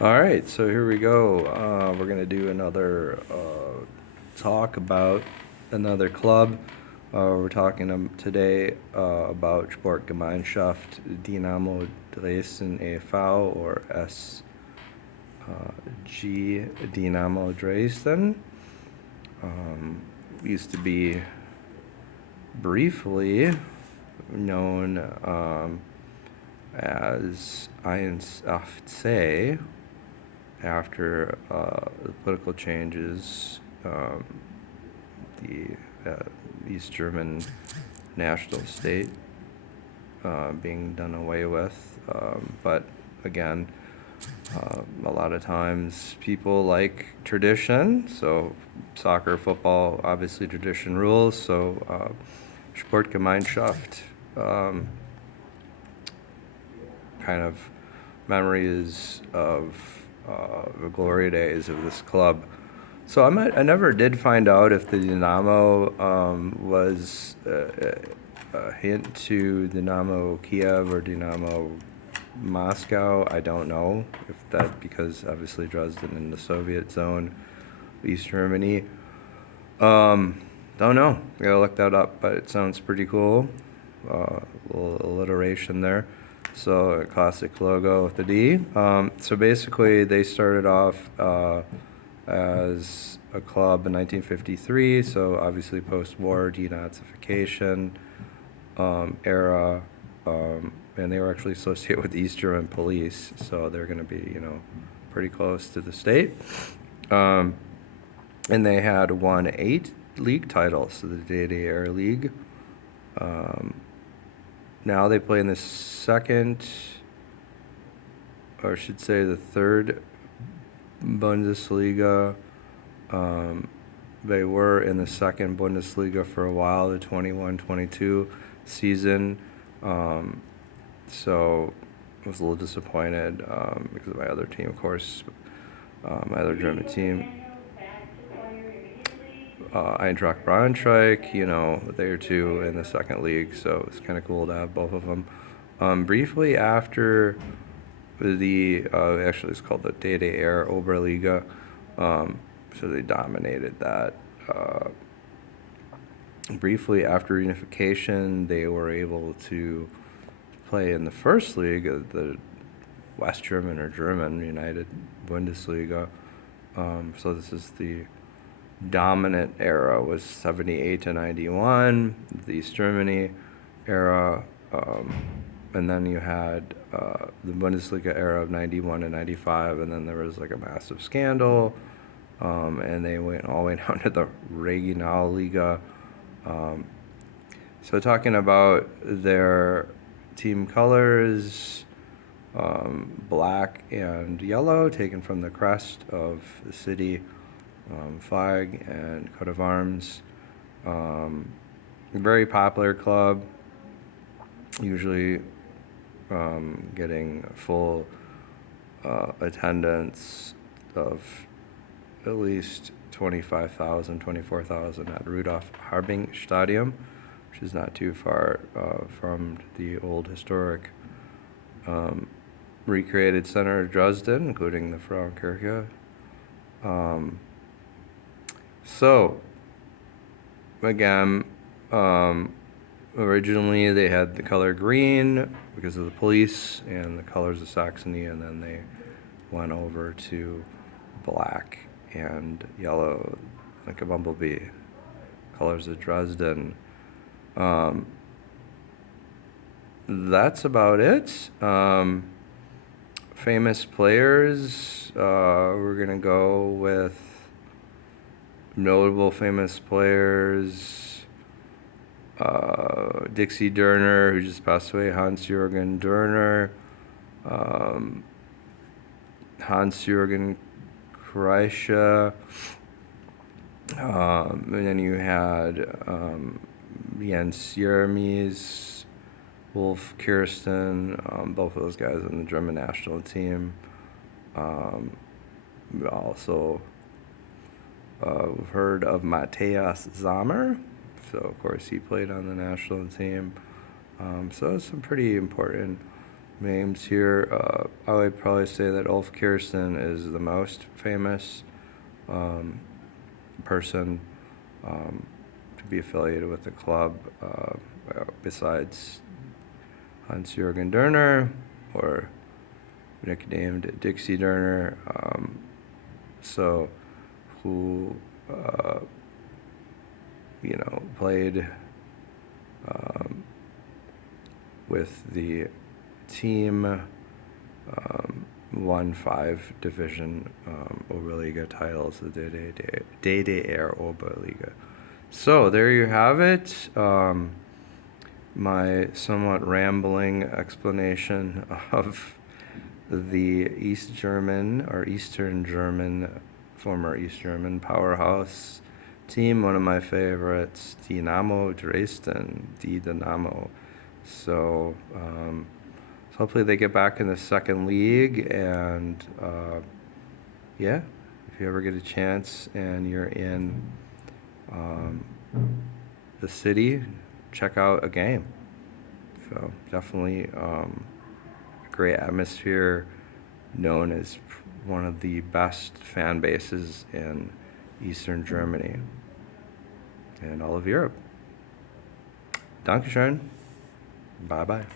All right, so here we go. We're going to do another talk about another club. We're talking today about Sportgemeinschaft Dynamo Dresden e.V. or SG Dynamo Dresden. Used to be briefly known as 1FC after the political changes, the East German national state being done away with. But again, a lot of times people like tradition, so soccer, football, obviously tradition rules. So Sportgemeinschaft, kind of memories of the glory days of this club. So I never did find out if the Dynamo was a hint to Dynamo Kiev or Dynamo Moscow. I don't know if that, because obviously Dresden in the Soviet zone, East Germany. Don't know. I gotta look that up, but it sounds pretty cool. A little alliteration there. So a classic logo with the D. So basically, they started off as a club in 1953. So obviously, post-war denazification era, and they were actually associated with the East German police. So they're going to be, pretty close to the state. And they had won 8 league titles, so the DDR League. Now they play in the second, or I should say the third Bundesliga. They were in the second Bundesliga for a while, the 21-22 season. So I was a little disappointed because of my other team, of course, my other German team. Eintracht Braunschweig, they were two in the second league, so it's kind of cool to have both of them. Briefly after actually it's called the DDR Oberliga, so they dominated that. Briefly after unification, they were able to play in the first league, the West German or German United Bundesliga. So this is the dominant era, was 78 to 91, the East Germany era, and then you had the Bundesliga era of 91 to 95, and then there was like a massive scandal, and they went all the way down to the Regionalliga. So talking about their team colors, black and yellow, taken from the crest of the city, flag and coat of arms. Very popular club, usually getting full attendance of at least 25,000, 24,000 at Rudolf Harbing Stadium, which is not too far from the old historic recreated center of Dresden, including the Frauenkirche. So, again, originally they had the color green because of the police and the colors of Saxony, and then they went over to black and yellow, like a bumblebee, colors of Dresden. That's about it. Famous players, we're going to go with notable famous players. Dixie Derner, who just passed away, Hans-Jürgen Derner, Hans-Jürgen Kreische, and then you had Jens Jeremies, Wolf Kirsten, both of those guys on the German national team. Also, we've heard of Matthias Sammer, so of course he played on the national team. So some pretty important names here. I would probably say that Ulf Kirsten is the most famous person to be affiliated with the club, besides Hans-Jürgen Derner, or nicknamed Dixie Derner. So, who played with the team, won 5 division Oberliga titles, the DDR Oberliga. So there you have it. My somewhat rambling explanation of the East German or Eastern German, former East German powerhouse team, one of my favorites, Dynamo Dresden, Dynamo. So, hopefully they get back in the second league, and yeah, if you ever get a chance and you're in the city, check out a game. So definitely great atmosphere, known as one of the best fan bases in Eastern Germany and all of Europe. Dankeschön. Bye bye.